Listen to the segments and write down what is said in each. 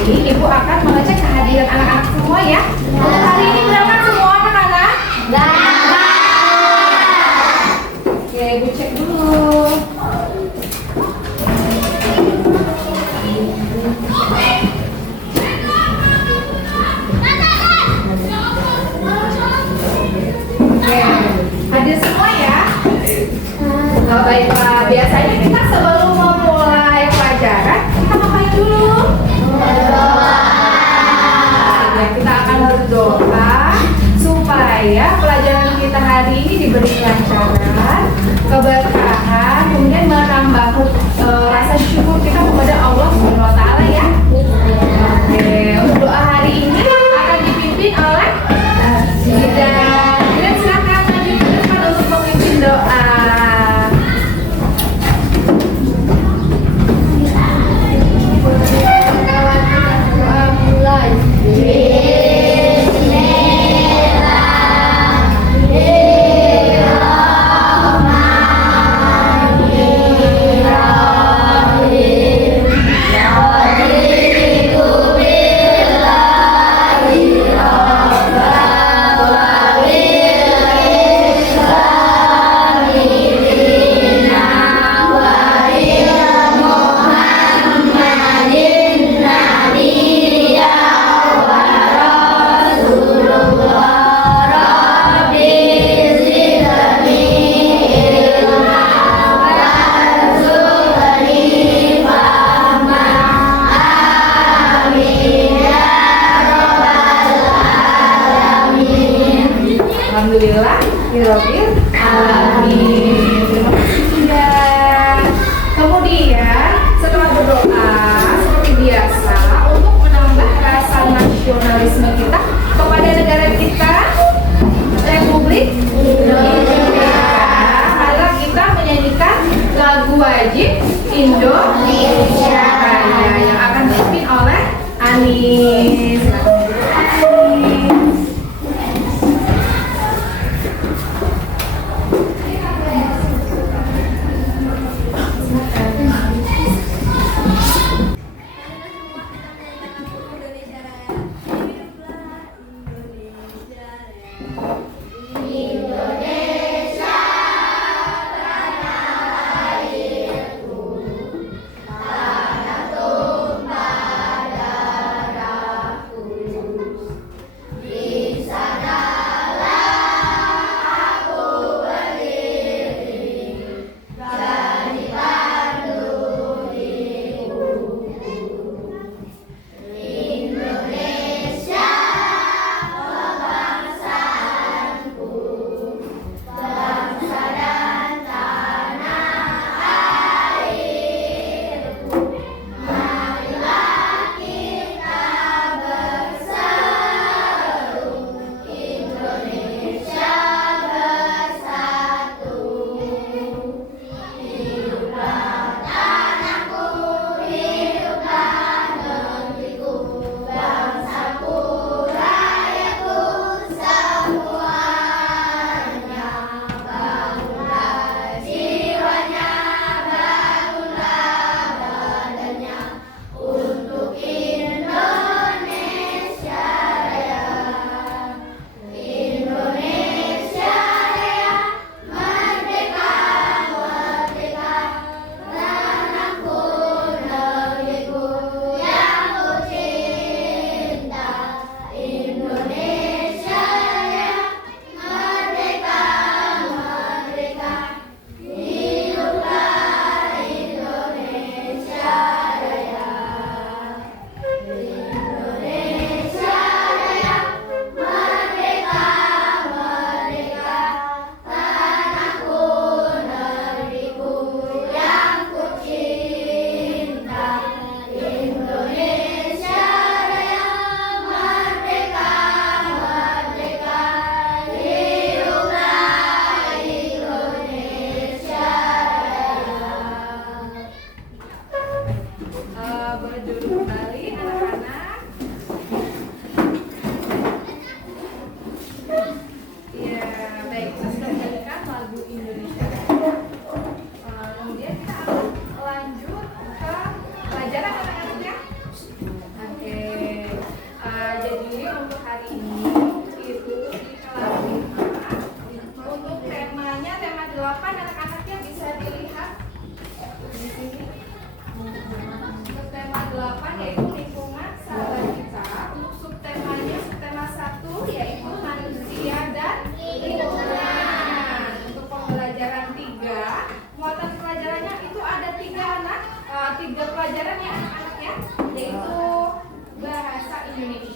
ini Ibu akan mengecek kehadiran anak-anak semua ya. Untuk hari ini berangkat semua anak-anak? Oke, Ibu cek dulu. Hadir semua ya. Baiklah, biasanya kita sebelum memulai pelajaran kita ngapain dulu? Berdoa. Ya, kita akan berdoa supaya pelajaran kita hari ini diberi kelancaran, keberkahan, kemudian menambah rasa syukur kita kepada Allah Subhanahu wa taala ya. Oke, untuk doa hari ini akan dipimpin oleh Zidan. Zidan silakan maju ke depan untuk memimpin doa. Alhamdulillah, Hirobil, amin. Terima kasih ya. Kemudian setelah berdoa seperti biasa untuk menambah rasa nasionalisme kita kepada negara kita, Republik Indonesia, maka kita menyanyikan lagu wajib Indonesia Raya yang akan dipimpin oleh Anis.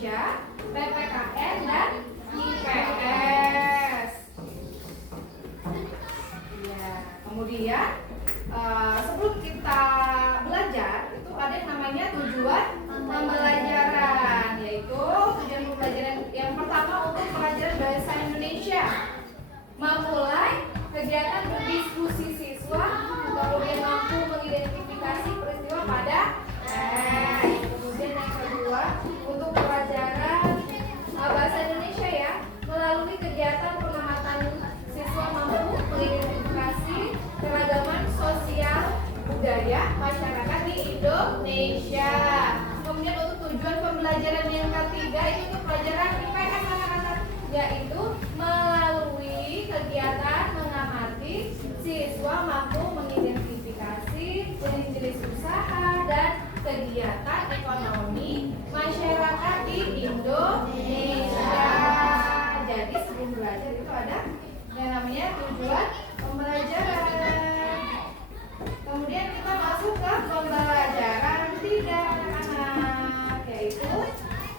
Indonesia, PPKN, dan IPS. Ya, kemudian sebelum kita belajar itu ada yang namanya tujuan pembelajaran, yaitu tujuan pembelajaran yang pertama untuk pelajaran bahasa Indonesia, memulai kegiatan berdiskusi siswa, kemudian mampu mengidentifikasi peristiwa pada kemudian yang kedua untuk pelajaran bahasa Indonesia ya, melalui kegiatan pengamatan siswa mampu mengidentifikasi keragaman sosial budaya masyarakat di Indonesia. Kemudian untuk tujuan pembelajaran yang ketiga itu untuk pelajaran IPS anak-anak, yaitu melalui kegiatan mengamati siswa mampu mengidentifikasi jenis-jenis usaha dan kegiatan ekonomi masyarakat di Indonesia. Jadi sebelum belajar itu ada yang namanya tujuan pembelajaran. Kemudian kita masuk ke pembelajaran 3 anak-anak, yaitu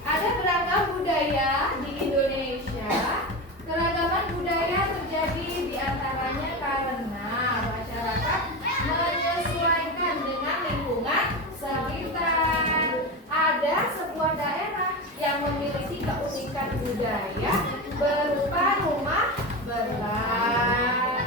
ada beragam budaya di Indonesia. Keragaman budaya terjadi diantaranya karena masyarakat menyesuaikan dengan lingkungan sekitar. Ada sebuah daerah yang memiliki keunikan budaya berupa rumah berlan.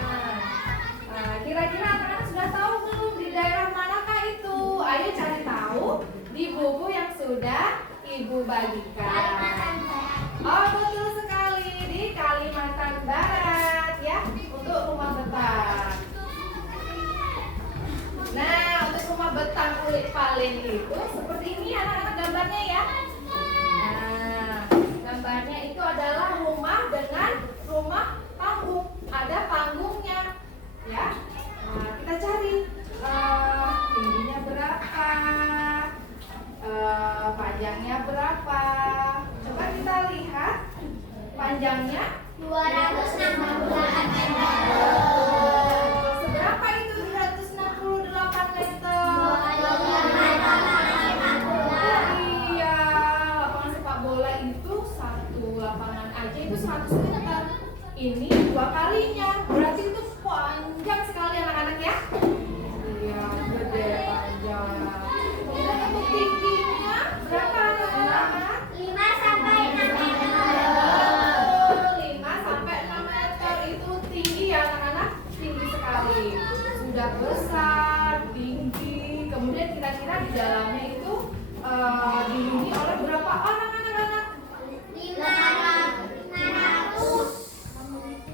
Kira-kira anak-anak sudah tahu belum di daerah manakah itu? Ayo cari tahu di buku yang sudah Ibu bagikan. Oh, betul sekali, di Kalimantan Barat ya, untuk rumah betang. Nah, untuk rumah betang kulit palen itu seperti ini anak-anak gambarnya ya. Nah, gambarnya itu adalah rumah dengan rumah panggung. Ada panggungnya ya. Nah, kita cari tingginya berapa, panjangnya berapa. Coba kita lihat panjangnya 268 meter. Seberapa itu 268 meter? Iya, lapangan sepak bola itu satu lapangan aja itu 100 meter. Ini 2 kalinya, berarti itu panjang sekali anak-anak ya. Iya, gede panjang. Kemudian untuk tingginya berapa anak-anak? 5 sampai 6 meter. 5 sampai 6 meter itu tinggi ya anak-anak, tinggi sekali. Sudah besar, tinggi. Kemudian kira-kira di dalamnya itu dihuni oleh berapa orang anak-anak? 500.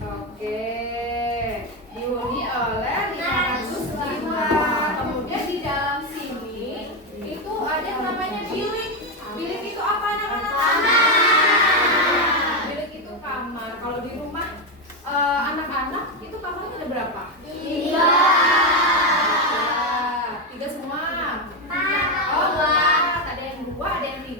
Oke, dihuni oleh 500 jiwa. Kemudian di dalam sini itu ada yang namanya bilik. Bilik itu apa anak-anak? Bilik itu kamar. Kalau di rumah anak-anak itu kamarnya ada berapa? 3. 3 semua. 4. Oh, 4. Ada yang 2, ada yang 3.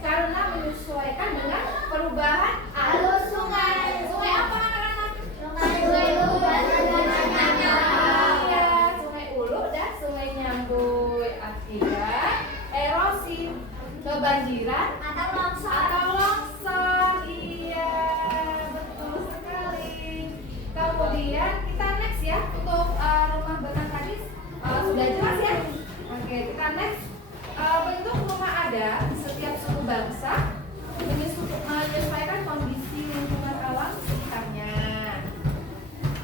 karena menyesuaikan dengan perubahan arus sungai. Sungai apa anak-anak? Iya, Sungai Ulu dan Sungai Nyambuy. Akibat erosi, kebanjiran Atau longsor. atau longsor. Iya, betul sekali. Kemudian kita next ya untuk rumah betah tadi sudah jelas ya. Oke, kita next. Bentuk rumah adat setiap suku bangsa menyesuaikan kondisi lingkungan alam sekitarnya.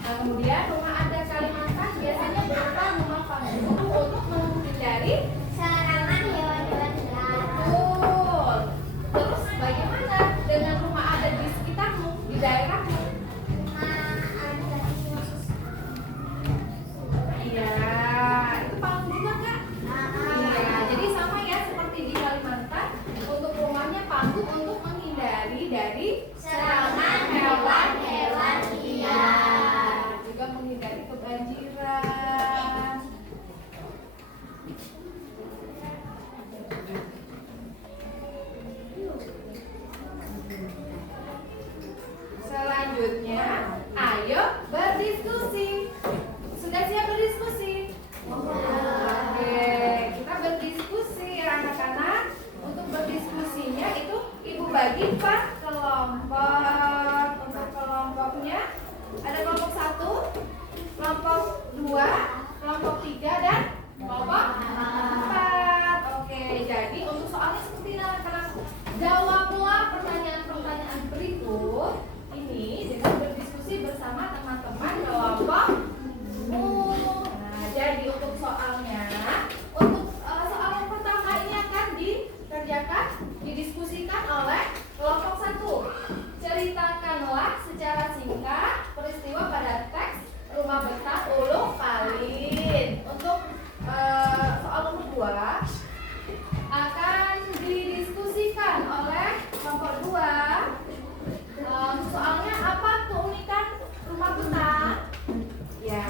Nah, kemudian rumah adat Kalimantan biasanya berupa rumah panggung untuk menghindari Serangan hewan-hewan liar. betul. Terus bagaimana dengan rumah adat di sekitarmu, di daerahmu? Iya, itu panggung juga nggak? Iya, jadi sama ya seperti di Kalimantan. Untuk rumahnya panggung untuk menghindari dari Serangan hewan-hewan liar. juga menghindari kebanjiran. Selanjutnya, ayo berdiskusi. Sudah siap berdiskusi? Oke, kita berdiskusi ya anak-anak. Untuk berdiskusinya itu ibu bagi per kelompok. Untuk kelompoknya ada kelompok 1, kelompok 2, kelompok 3 dan kelompok 4. Oke, jadi untuk soalnya seperti ini anak-anak, jawablah pertanyaan-pertanyaan berikut ini dengan berdiskusi bersama teman-teman kelompokmu. Nah, jadi untuk soalnya, untuk soal yang pertama ini akan dikerjakan, didiskusikan oleh kelompok 1. Ceritakanlah secara singkat peristiwa pada teks Rumah Betah Ulu Palin. Untuk soal nomor 2 akan didiskusikan oleh kelompok 2. Soalnya apa keunikan rumah betah? Ya.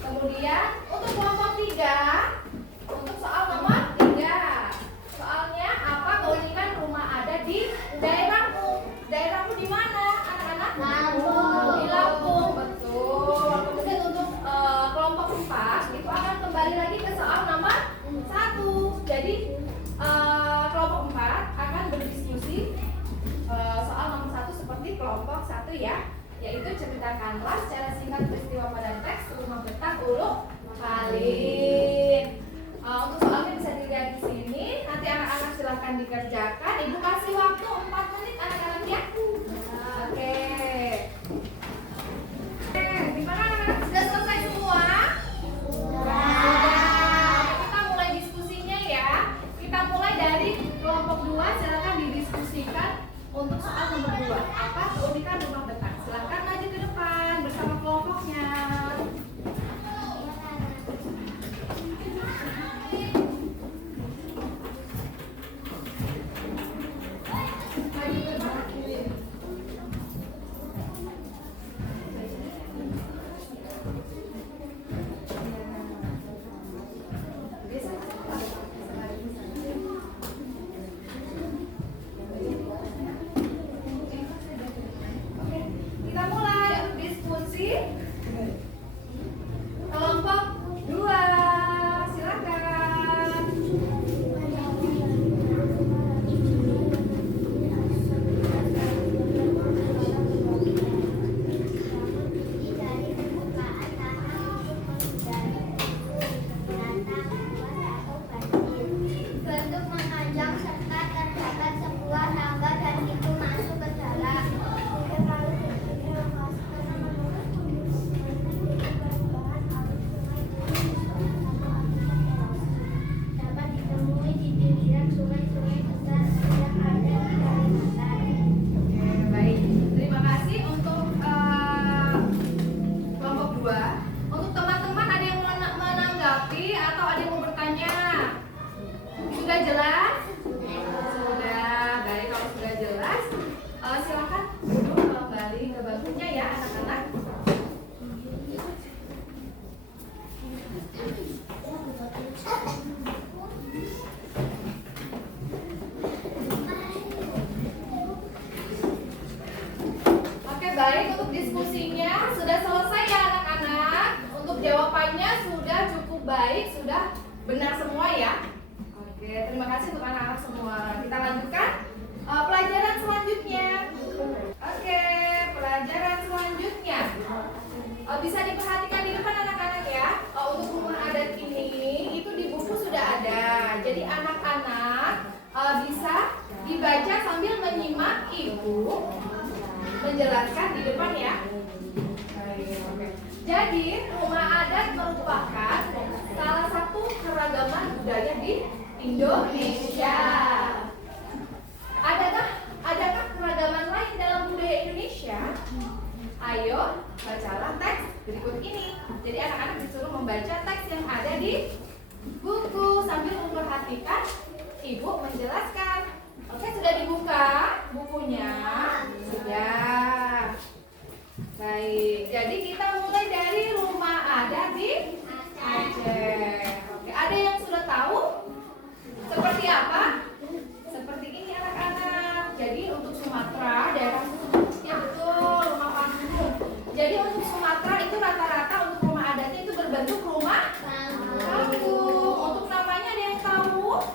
Kemudian untuk kelompok 3, untuk soal nomor 3, soalnya apa keunikan rumah ada di daerahmu? Daerahmu di mana, anak-anak? Lampung. Di Lampung, betul. Kemudian untuk kelompok 4 itu akan kembali lagi ke soal nomor 1. Jadi kelompok 4 akan berdiskusi soal nomor 1 seperti kelompok 1 ya, yaitu ceritakanlah secara singkat peristiwa pada teks Rumah Betah Ulu Palin. Untuk soalnya bisa dilihat di sini. Nanti anak-anak silahkan dikerjakan. Ibu kasih waktu 4 menit anak-anak ya. Oke. Gimana anak-anak, sudah selesai semua? Sudah. Kita mulai diskusinya ya. Kita mulai dari kelompok 2. Silakan didiskusikan untuk soal nomor 2. Apa keunikan rumah betah? Silakan maju ke depan bersama kelompoknya. Maju ke depan. Oke. baik untuk diskusinya. Sudah selesai ya anak-anak. Untuk jawabannya sudah cukup baik, sudah benar semua ya. Oke, terima kasih untuk anak-anak semua. Kita lanjutkan pelajaran selanjutnya. Oke, pelajaran selanjutnya. Bisa diperhatikan di depan anak-anak ya. Untuk rumah adat ini itu di buku sudah ada. Jadi anak-anak bisa dibaca sambil menyimak ibu menjelaskan di depan ya. Oke. Jadi rumah adat merupakan salah satu keragaman budaya di Indonesia. Adakah keragaman lain dalam budaya Indonesia? Ayo bacalah teks berikut ini. Jadi anak-anak disuruh membaca teks yang ada di buku sambil memperhatikan ibu menjelaskan. Oke, sudah dibuka bukunya? Sudah. Baik, jadi kita mulai dari rumah adat di Aceh. Oke, ada yang sudah tahu seperti apa? Seperti ini anak-anak. Jadi untuk Sumatera, daerah ya betul, rumah panggung. Jadi untuk Sumatera itu rata-rata untuk rumah adatnya itu berbentuk rumah panggung. Untuk namanya ada yang tahu?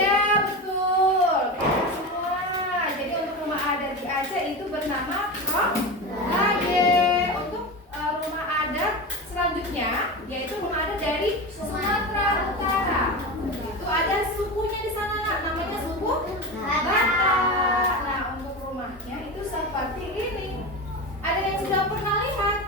Ya betul, semua. Jadi untuk rumah adat di Aceh itu bernama Rombage. Untuk rumah adat selanjutnya yaitu rumah adat dari Sumatera Utara. Itu ada sukunya di sana, namanya suku Batak. Nah, untuk rumahnya itu seperti ini. Ada yang sudah pernah lihat?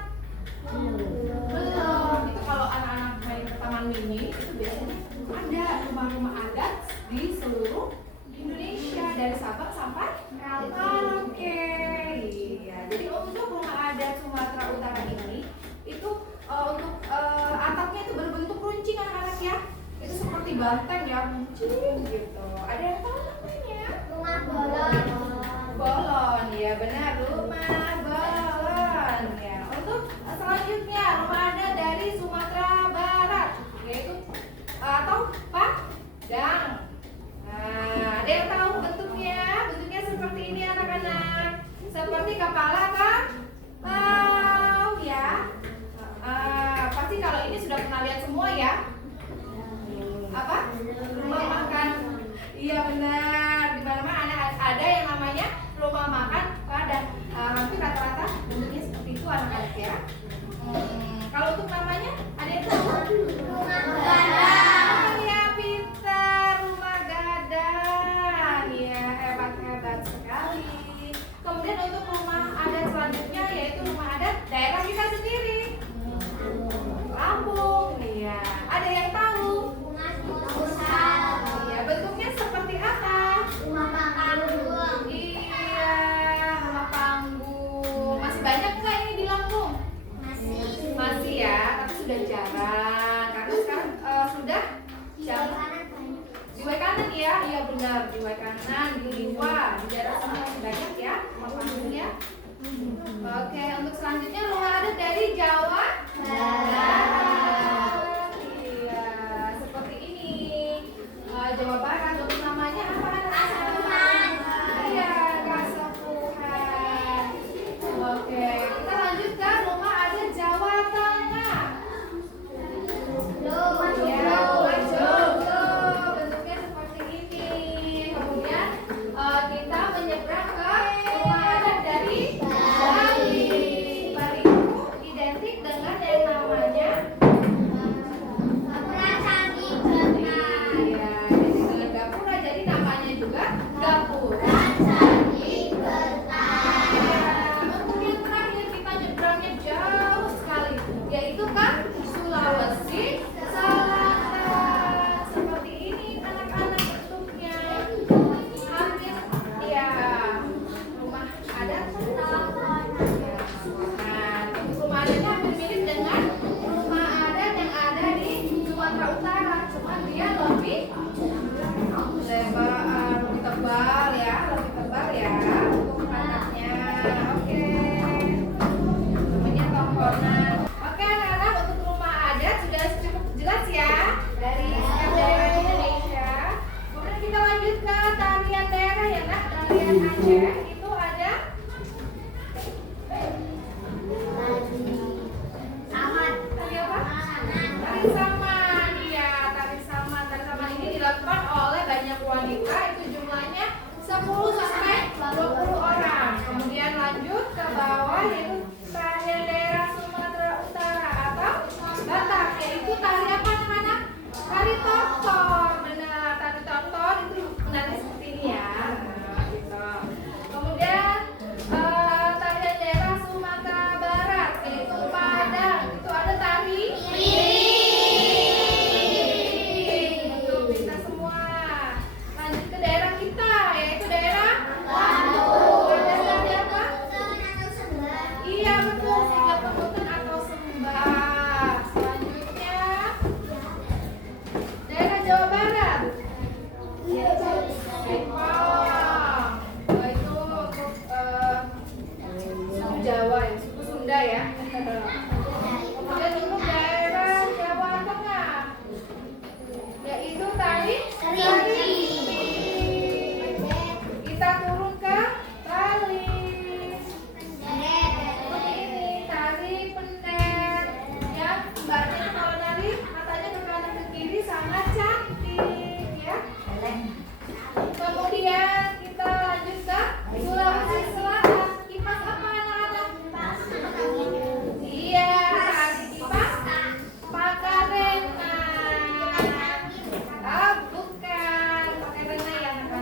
Belum. Itu kalau anak-anak main ke Taman Mini itu biasanya ada rumah-rumah adat di seluruh Indonesia dari Sabang sampai Merauke. Iya. Jadi untuk rumah adat Sumatera Utara ini itu untuk atapnya itu berbentuk runcing anak-anak ya. Itu seperti banteng ya, runcing gitu. Ada yang tahu namanya? Rumah bolon. Bolon, ya benar, rumah bolon ya. Untuk selanjutnya rumah adat dari Sumatera Barat yaitu atau Padang. Nah, ada yang tahu bentuknya? Bentuknya seperti ini anak-anak. Seperti kepala kerbau ya. Pasti kalau ini sudah pernah lihat semua ya. Apa? Rumah makan. Iya benar. Di mana-mana ada yang namanya rumah makan Padang. Hampir rata-rata bentuknya seperti itu anak-anak ya. Kalau untuk namanya ada yang tahu? Rumah gadang. Ya pintar, rumah gadang. Ya hebat sekali. Kemudian untuk rumah adat selanjutnya yaitu rumah adat daerah kita sendiri. Lampung. Iya. Ada yang tahu? Rumah pusat. Iya, bentuknya seperti apa? Rumah panggung. Iya, rumah panggung. Masih banyak nggak ini di Lampung? Masih ya, tapi sudah jarang. Karena sekarang sudah jarang. Di Waikanan ya, iya benar, di Waikanan, di Liwa, di daerah sana masih banyak ya rumah panggung ya. Oke, untuk selanjutnya rumah adat dari Jawa Barat. Iya, seperti ini. Jawa Barat, untuk namanya apa? Kasepuhan. Iya, Kasepuhan. Oke, kita lanjut ke rumah adat Jawa Tengah. Ya, Joglo. Bentuknya seperti ini. Kemudian kita menyeberang ke rumah adat dari Bali. Bali itu identik dengan yang namanya Candi Gapura. iya, identik dengan gapura. Jadi namanya juga gapura. Candi Gapura. Untuk yang terakhir kita nyebrangnya jauh sekali, yaitu kan Sulawesi Selatan. Seperti ini anak-anak bentuknya. Hampir ya rumah adat. Nah, untuk rumah adatnya hampir mirip dengan rumah adat yang ada di Sumatera Utara, cuma dia lebih lebar, lebih tebal ya untuk adatnya. Oke. Namanya tongkonan. Oke anak-anak, untuk rumah adat sudah cukup jelas ya dari setiap daerah di Indonesia. Kemudian kita lanjut ke tarian daerah ya nak. Tarian Aceh itu ada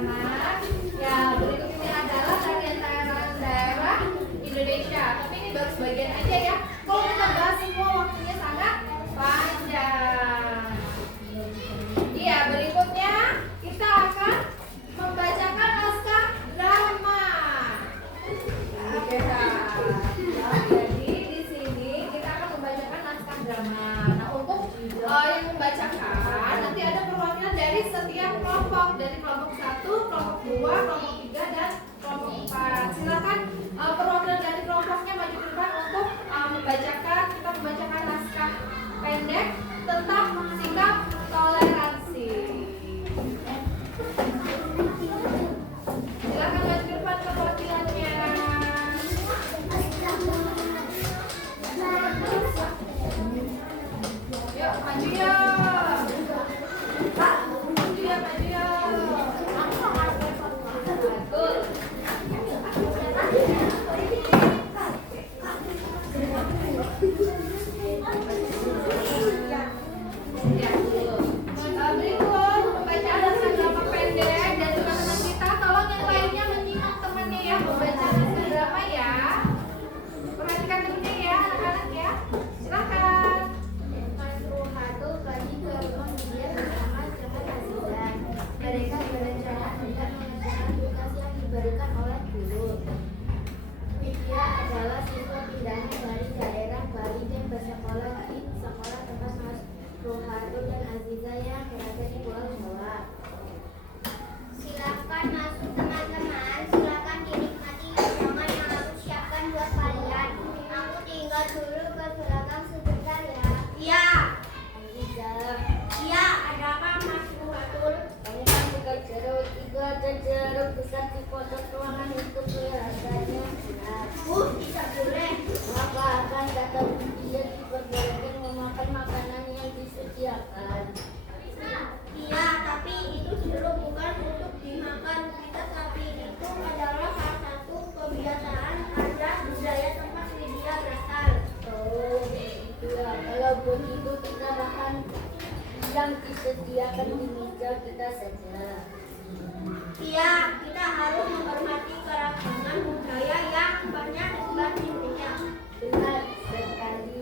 anak-anak. Ya, berikut ini adalah tarian-tarian daerah Indonesia. Tapi ini baru sebagian aja ya. Kalau kita bahas semua waktunya sangat panjang. Iya, berikutnya kita akan membacakan naskah drama. Jadi di sini kita akan membacakan naskah drama. Nah, untuk yang membacakan nanti ada perwakilan dari setiap kelompok, dari kelompok 1, kelompok 2, kelompok 3 dan kelompok 4. Silakan perwakilan dari kelompoknya maju ke depan untuk kita membacakan naskah pendek tentang sikap toleransi. Silakan maju ke depan perwakilannya. Yuk, maju yuk. Maju ya, maju yuk. Betul. Ya, berikut pembacaan naskah drama pendek dan teman-teman kita tolong yang lainnya menyimak temannya ya membaca naskah drama ya. Perhatikan temennya ya anak-anak ya. Silakan. Ruhatul pergi ke rumah dia bersama teman Aziza. Mereka berencana hendak mengerjakan tugas yang diberikan oleh guru. Widya adalah siswa pindahan dari daerah Bali dan bersekolah di sekolah tempat Mas Ruhatul dan Aziza yang berada di Pulau Jawa. Silakan masuk teman-teman, silakan dinikmati hidangan yang aku siapkan buat kalian. Aku tinggal dulu ke belakang sebentar ya. Iya. Aziza. Iya, ada apa Mas Ruhatul? Kamu kan buka jeruk, ada jeruk besar di pojok ruangan itu kelihatannya benar. Bisa boleh. Maka akan datang dia diperbolehkan memakan makanan yang disediakan. Iya, tapi itu jeruk bukan untuk dimakan. Tetapi itu adalah salah satu kebiasaan adat budaya tempat Widya berasal. Oh, itu ya. Kalau begitu kita makan yang disediakan di meja kita saja. Iya, kita harus menghormati keragaman budaya yang banyak disebar di Indonesia. Benar sekali.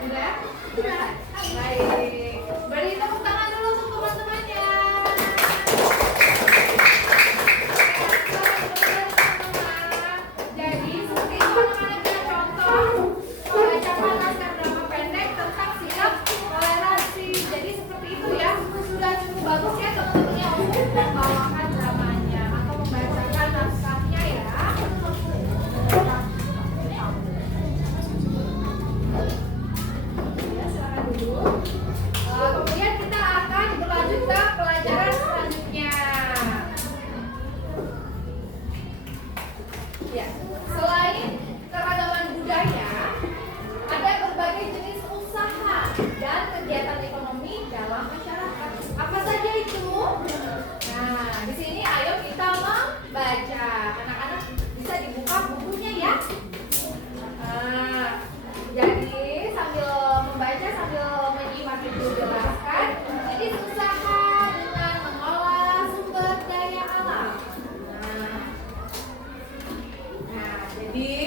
Sudah? Baik. Beri tepuk tangan dulu untuk teman-temannya. Jadi seperti itu anak-anak ya, contoh membacakan naskah drama pendek tentang sikap toleransi. Jadi seperti itu ya. Sudah cukup bagus ya teman-temannya untuk membawakan dramanya atau membacakan naskahnya ya. Ya, silakan dulu. Kemudian kita akan berlanjut ke pelajaran selanjutnya. Ya, selain keragaman budaya, ada berbagai jenis usaha dan kegiatan ekonomi dalam masyarakat. Apa saja itu? Nah, di sini ayo kita membaca. Anak-anak bisa dibuka bukunya ya. Jadi sambil membaca sambil menyimak itu jelaskan. Jadi usaha dengan mengolah sumber daya alam. Jadi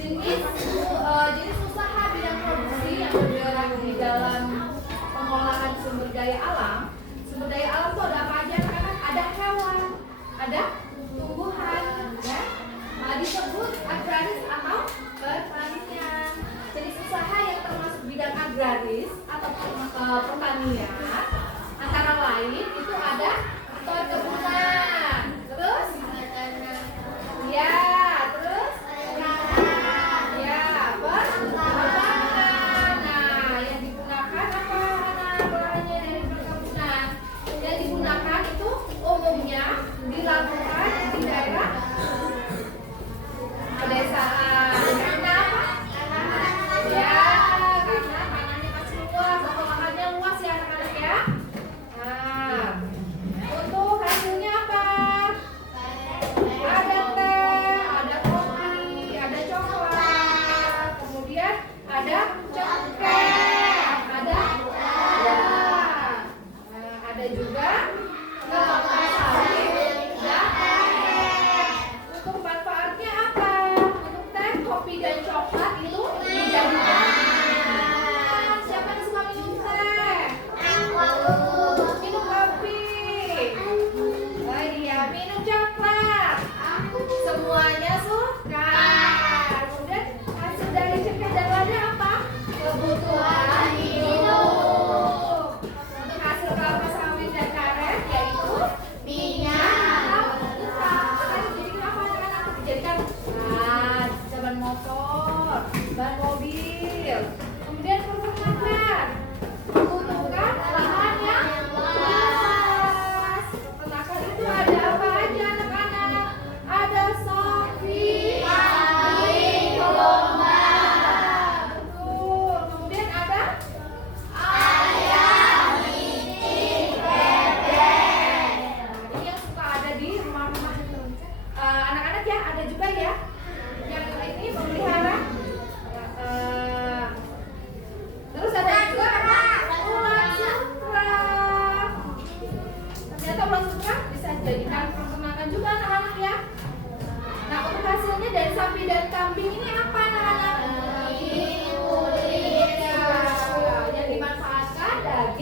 jenis usaha bidang produksi yang bergerak di dalam pengolahan sumber daya alam. Sumber daya alam itu ada apa aja? Ada hewan, ada tumbuhan, ya. Disebut agraris atau pertanian. Jenis usaha yang termasuk bidang agraris atau pertanian antara lain itu ada perkebunan, terus ya, terus ya, pertambangan. Nah, yang digunakan apa bahannya dari perkebunan? Yang digunakan itu umumnya dilakukan di daerah pedesaan. Karena apa? Ya, karena tanahnya masih luas atau lahannya luas ya anak-anak ya. Nah, untuk hasil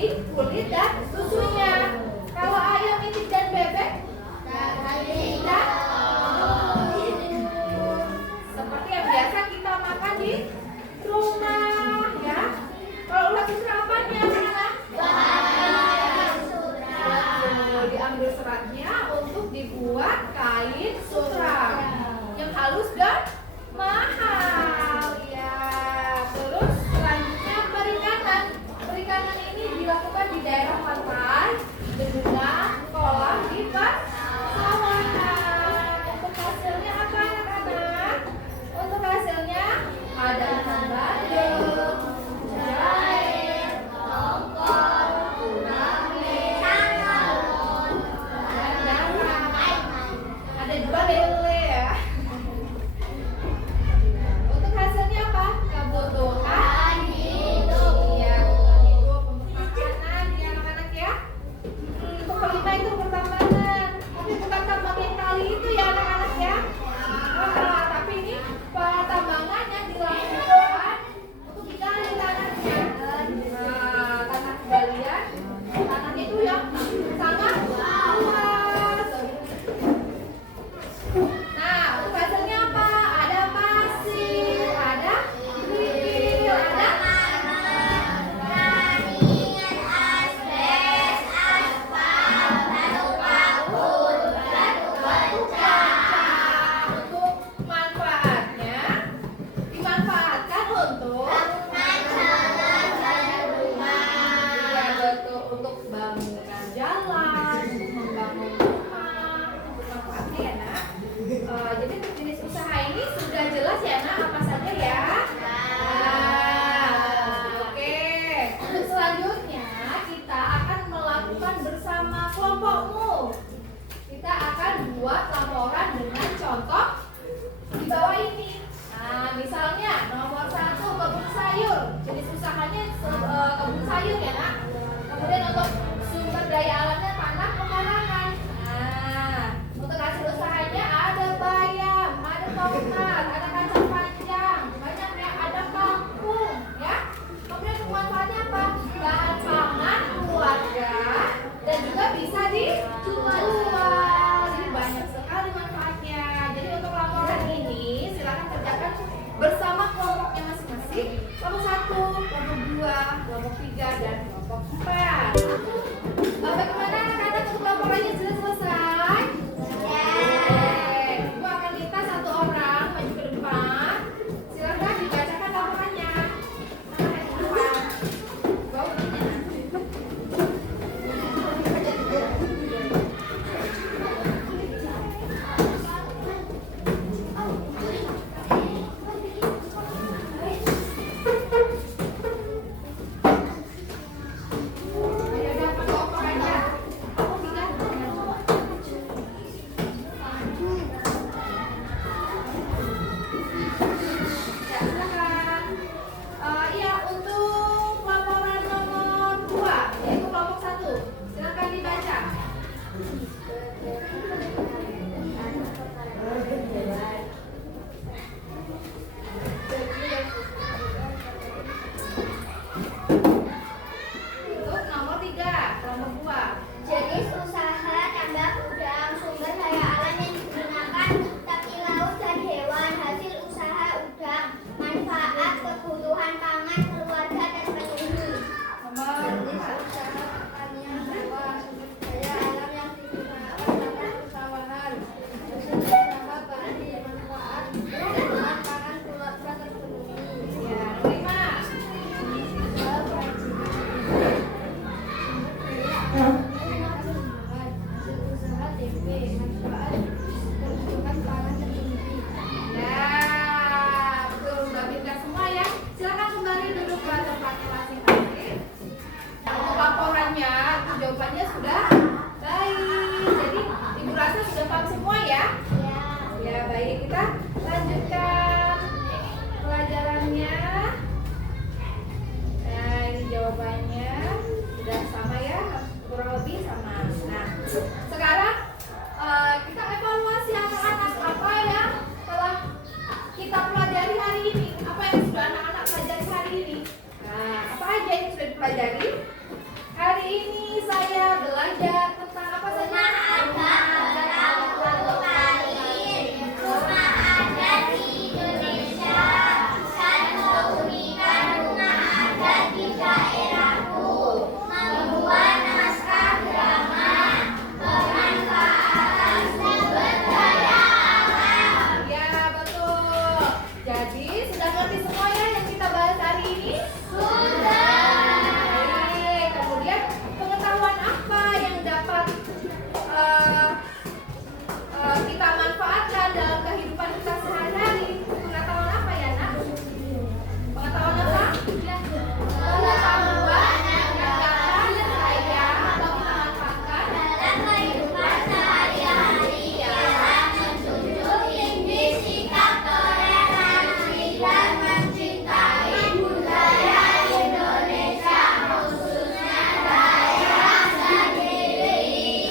daging, kulit, dan susunya. Kalau ayam, itik, dan bebek, daging dan seperti yang biasa kita makan di rumah, ya. Kalau ulat sutra apanya, anak-anak? Diambil seratnya untuk dibuat kain sutra yang halus dan mahal, ya. Terus selanjutnya perikanan. Perikanan ini dilakukan di daerah pantai, bendungan, kolam, di persawahan. Untuk hasilnya apa, anak-anak? Untuk hasilnya ada ikan bandeng, jahe, tongkol, gurame, salmon, dan garam. Ada juga lele, ya. Untuk hasilnya apa? Kebutuhan hidup. Iya, kebutuhan hidup untuk makanan ya anak-anak ya. Untuk kelima itu pertambangan. Tapi bukan tambang yang kali itu ya anak-anak ya. Tapi ini pertambangan yang dilakukan untuk digali tanahnya. Tanah galian, tanah itu yang sangat luas. Nah, untuk hasilnya apa? Ada pasir, ada kerikil, ada granit, asbes, aspal, batu kapur, batu kaca. Untuk manfaatnya, dimanfaatkan untuk bangunan rumah. Ya betul, untuk bangunan jalan, untuk membangun rumah, untuk manfaatnya ya nak. Jadi untuk jenis usaha ini sudah jelas ya nak apa saja ya. Oke. Untuk selanjutnya kita akan melakukan bersama kelompokmu. Kita akan buat laporan dengan contoh di bawah ini. Nah, misalnya nomor 1 kebun sayur. Jenis usahanya kebun sayur ya nak. Kemudian untuk sumber daya alamnya tanah pekarangan. Nah, untuk hasil usahanya ada bayam, ada tomat, ada kacang panjang, banyak ya, ada kangkung, ya. Kemudian untuk manfaatnya apa? Bahan pangan keluarga dan juga bisa dijual. Jadi banyak sekali manfaatnya. Jadi untuk laporan ini silakan kerjakan bersama kelompoknya masing-masing. Kelompok 1, kelompok 2, kelompok 3, dan kelompok 4. Bagaimana anak-anak untuk laporannya sudah selesai? Ibu akan minta satu orang maju ke depan. Silakan dibacakan laporannya. Nah, di depan. Ayo dapat laporannya. Aku tiga. Ya, silakan. Iya, untuk laporan nomor 2, yaitu kelompok 1. Silakan dibaca. Untuk nomor 3, kelompok 2. Jenis usaha tambak udang, sumber daya alam yang digunakan tepi laut dan hewan, hasil usaha udang, manfaat kebutuhan pangan keluarga dan penduduk. Nomor 4. Usaha pertanian hewan, sumber daya alam yang digunakan dalam usahawan, hasil usaha tani, manfaat kebutuhan pangan keluarga dan penduduk. Ya, nomor 5. Usaha kerajinan hasil usaha tempe, manfaat kebutuhan pangan dan penduduk. Nah, betul, udah pintar semua ya. Silakan kembali duduk ke tempatnya masing-masing. Nah, untuk laporannya, untuk jawabannya sudah baik. Jadi, Ibu rasa sudah paham semua ya? Ya. Ya, baik. Kita lanjutkan pelajarannya. Nah, ini jawabannya sudah sama ya, kurang lebih sama. Nah, sekarang kita evaluasi anak-anak apa yang telah kita pelajari hari ini, apa yang sudah anak-anak pelajari hari ini. Nah, apa aja yang sudah dipelajari? ini saya belajar tentang apa saja? Ya, betul. Jadi, sudah ngerti semua ya yang kita bahas hari ini? Baik. Kemudian, pengetahuan apa yang dapat kita manfaatkan dalam kehidupan kita sehari-hari? Pengetahuan apa ya, Nak? Pengetahuan apa? Pengetahuan yang dapat saya manfaatkan dalam kehidupan sehari-hari dalam menjunjung tinggi sikap toleransi dan mencintai budaya Indonesia, khususnya daerah sendiri.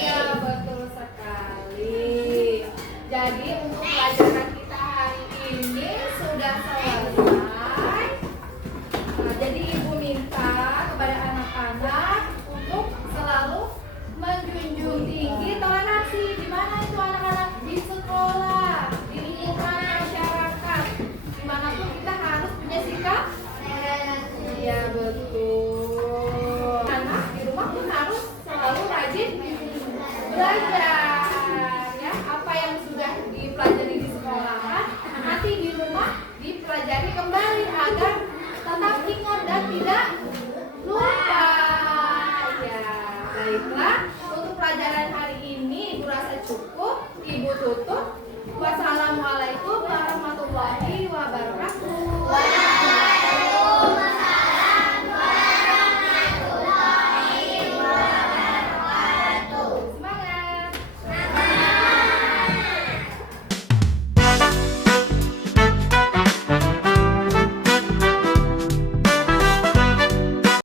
Ya, betul sekali. Jadi untuk pelajaran kita hari ini sudah selesai. Jadi ibu minta kepada anak-anak untuk selalu menjunjung tinggi toleransi. Di mana itu anak-anak? Di sekolah, di lingkungan masyarakat. Dimanapun kita harus punya sikap toleransi. Iya betul. Anak di rumah pun harus selalu rajin belajar.